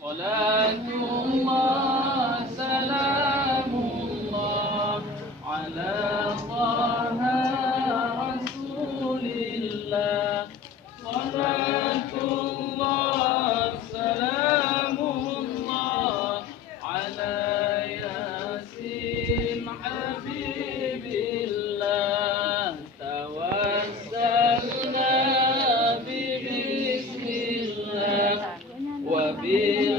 صلاة الله سلام الله على طه رسول الله. صلاة الله سلام الله على ياسين حبيب الله. توسلنا ببسم الله وبه